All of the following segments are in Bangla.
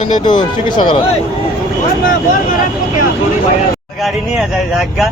একটু চিকিৎসা করেন। গাড়ি নিয়ে যায় জায়গা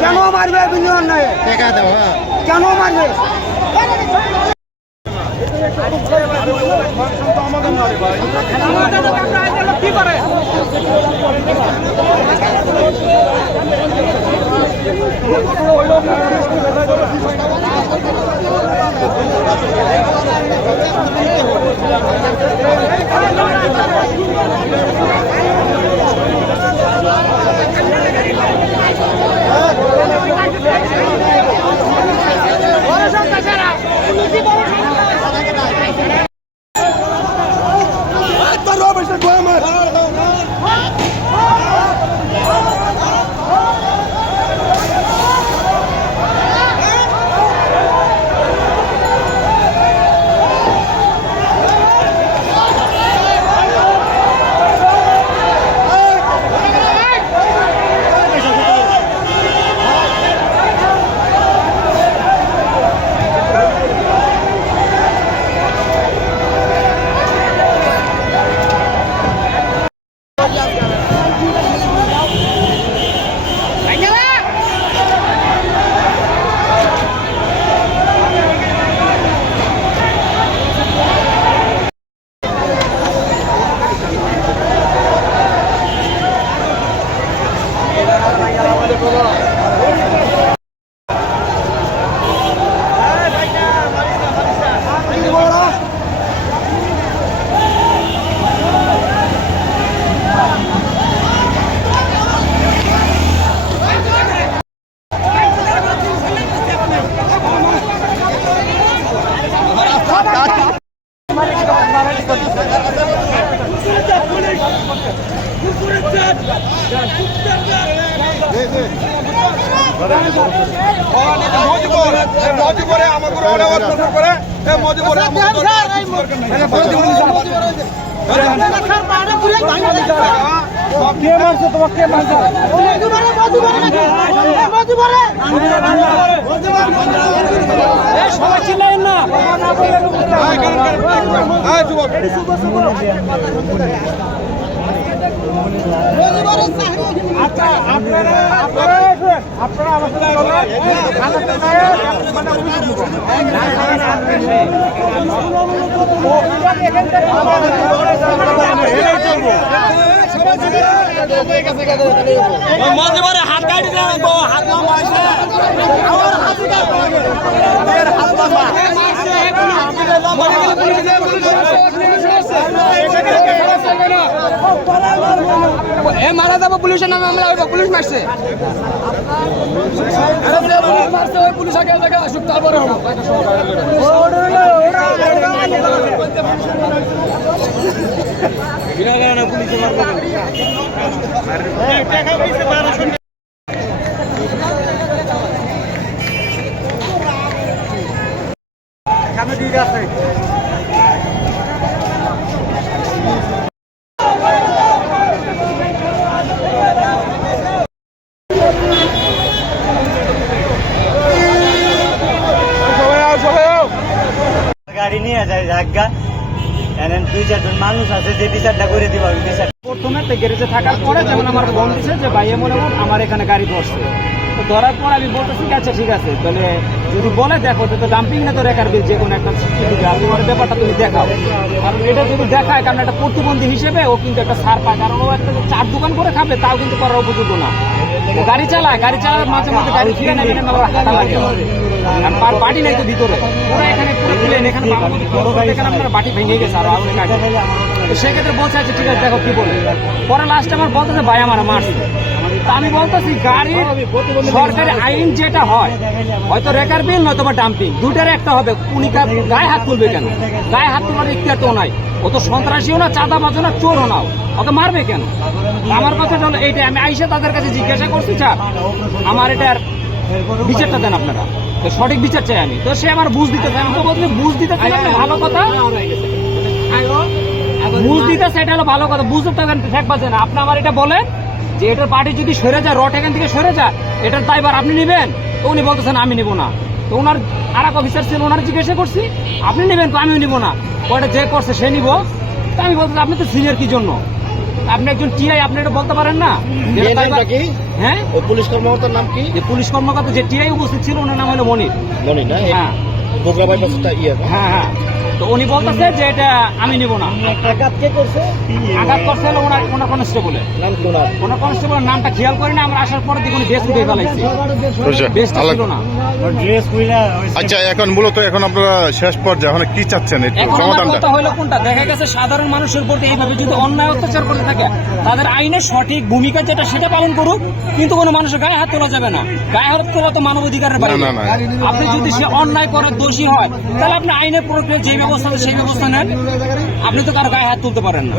কেন মারবে দেখা দাও কেন মারবে কি করে হাত কাটি হাত মারা যাবো পুলিশের নামে আমরা পুলিশ মারছে পুলিশ আগে জায়গা আসুক তারপরে হবো গাড়ি নিয়ে যায় জায়গা এনে 2-4 জন মানুষ আছে যে বিচারটা করে দিবা বিচার প্রথমে তো গ্যারেজে থাকার পরে যেমন আমার ফোন দিছে যে ভাই মনে হয় আমার এখানে গাড়ি ধরছে, তো ধরার পর আমি বলতেছি আচ্ছা ঠিক আছে, তাহলে যদি বলে দেখো তো ডাম্পিং না তো রেকার বিল যে কোনো একটা তোমার ব্যাপারটা তুমি দেখাও, কারণ এটা যদি দেখায় কারণ একটা প্রতিবন্ধী হিসেবে ও কিন্তু একটা ছাড় পায়, কারণ ও একটা চার দোকান করে খাবে তাও কিন্তু করার উপযুক্ত না। ও গাড়ি চালায় মাঝে মাঝে গাড়ি ফিরে নেবে হাঁটা লাগে, বাড়ি নাই তো ভিতরে পুরো এখানে পুরো প্লেন এখানে এখানে আপনার বাটি ভেঙে গেছে আর আগুনে কাটে। তো সেক্ষেত্রে বলছে আচ্ছা ঠিক আছে দেখো কি বলে, পরে লাস্টে আমার বলতেছে ভাই আমার মারছে। তা আমি বলতেছি গাড়ির সরকারি আইন যেটা হয় হয়তো রেকার বিল নয়তো বা ডাম্পিং দুটার একটা হবে, উনি গায়ে হাত তুলবে কেন? গায়ে হাত তোলার ইখতিয়ার তো নাই, ও তো সন্ত্রাসীও না চাঁদাবাজও না চোরও না, ওকে মারবে কেন? আমার কথা হলো এইটা, আমি আইসা তাদের কাছে জিজ্ঞাসা করছি স্যার আমার এটার বিচারটা দেন আপনারা, তো সঠিক বিচার চাই আমি। তো সে আমার বুঝ দিতে চাই, আমি তো বলছি বুঝ দিতে চাই ভালো কথা, বুঝ দিতে সেটা হলো ভালো কথা, বুঝতে ঠেকবা না। আপনি আমার এটা বলেন যে এটার পার্টি যদি সরে যায়, রড এখান থেকে সরে যায়, এটার দায়ভার আপনি নেবেন? তো উনি বলতেছেন আমি নিব না। তো ওনার আর এক অফিসার ছিল, ওনার জিজ্ঞাসা করছি আপনি নেবেন? তো আমিও নিব না, ওটা যে করছে সে নিব। তো আমি বলতেছি আপনি তো সিনিয়র কি জন্য, আপনি একজন টিআই, আপনি এটা বলতে পারেন না? হ্যাঁ, পুলিশ কর্মকর্তার নাম কি? যে পুলিশ কর্মকর্তা যে টিআই উপস্থিত ছিল ওনার নাম হলো মনির। মনির না? হ্যাঁ বগুড়া বাইপাসটা হ্যাঁ হ্যাঁ। তো উনি বলতেছে যে এটা আমি নিব না। আঘাত কে করছে? আঘাত করছে হলো ওনার কনস্টেবলে, নাম কি ওনার? ওনার কনস্টেবলের নামটা খেয়াল করি না, আমরা আসার পরে দেখুন বেশ উঠে ফেলাইছি, বেশটা ছিল না। ড্রেস কইলা আচ্ছা, এখন মূলত এখন আপনারা শেষ পর্যায়ে এখন কি চাচ্ছেন একটু এখন আমার সমাধানটা? কথা হলো কোনটা, দেখা গেছে সাধারণ মানুষের প্রতি এইভাবে যদি অন্যায় অত্যাচার করতে থাকে তাদের আইনের সঠিক ভূমিকা যেটা সেটা পালন করুক, কিন্তু কোনো মানুষের গায়ে হাত তোলা যাবে না। গায়ে হাত তোলা তো মানবাধিকারের বাইরে। না, না, না। আপনি যদি সে অন্যায় করে দোষী হয় তাহলে আপনি আইনের প্রক্রিয়া যে ব্যবস্থা সেই ব্যবস্থা নেন, আপনি তো কারো গায়ে হাত তুলতে পারেন না।